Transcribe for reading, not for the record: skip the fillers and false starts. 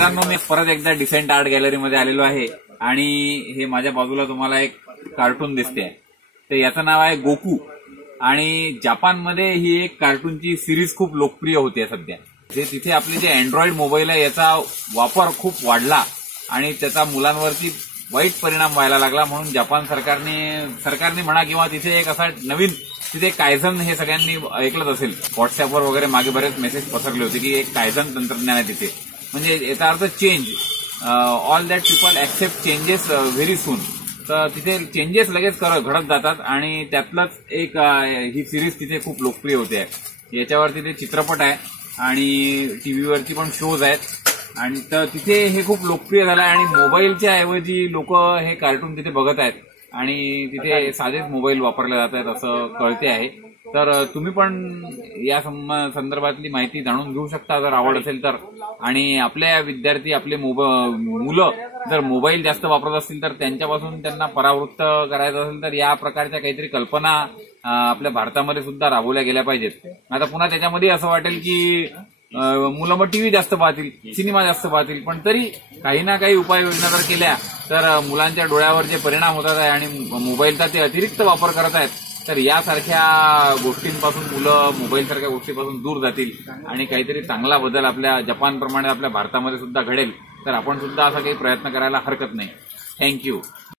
मित्रांनो, मी परत एकदा डिसेंट आर्ट गॅलरीमध्ये आलेलो आहे आणि हे माझ्या बाजूला तुम्हाला एक कार्टून दिसते. तर याचं नाव आहे गोकू आणि जपानमध्ये ही एक कार्टूनची सिरीज खूप लोकप्रिय होते सध्या. तिथे आपले जे अँड्रॉइड मोबाईल आहे याचा वापर खूप वाढला आणि त्याचा मुलांवरती वाईट परिणाम व्हायला लागला. म्हणून जपान सरकारने म्हणा किंवा तिथे एक असा नवीन तिथे कायझन हे सगळ्यांनी ऐकलंच असेल. व्हॉट्सअपवर वगैरे मागे बरेच मेसेज पसरले होते की एक कायझन तंत्रज्ञान आहे तिथे. म्हणजे याचा अर्थ change, all that people accept changes very soon. तर तिथे चेंजेस लगेच घडत जातात आणि त्यातलंच एक ही सिरीज तिथे खूप लोकप्रिय होते. याच्यावर तिथे चित्रपट आहे आणि टीव्हीवरती पण शोज आहेत आणि तर तिथे हे खूप लोकप्रिय झालं आहे आणि मोबाईलच्या ऐवजी लोक हे कार्टून तिथे बघत आहेत आणि तिथे साधेच मोबाईल वापरले जात आहेत असं कळते आहे. तर तुम्ही पण या संदर्भातली माहिती जाणून घेऊ शकता जर आवड असेल तर. आणि आपल्या विद्यार्थी आपले मुलं जर मोबाईल जास्त वापरत असतील तर त्यांच्यापासून त्यांना परावृत्त करायचं असेल तर या प्रकारच्या काहीतरी कल्पना आपल्या भारतामध्ये सुद्धा राबवल्या गेल्या पाहिजेत. आता पुन्हा त्याच्यामध्ये असं वाटेल की मुलं मग टीव्ही जास्त पाहतील, सिनेमा जास्त पाहतील, पण तरी काही ना काही उपाययोजना जर केल्या तर मुलांच्या डोळ्यावर जे परिणाम होतात आहे आणि मोबाईलचा ते अतिरिक्त वापर करत आहेत तर यासारख्या गोष्टींपासून मुलं मोबाईल सारख्या गोष्टीपासून दूर जातील आणि काहीतरी चांगला बदल आपल्या जपानप्रमाणे आपल्या भारतामध्ये सुद्धा घडेल. तर आपण सुद्धा असा काही प्रयत्न करायला हरकत नाही. थँक्यू.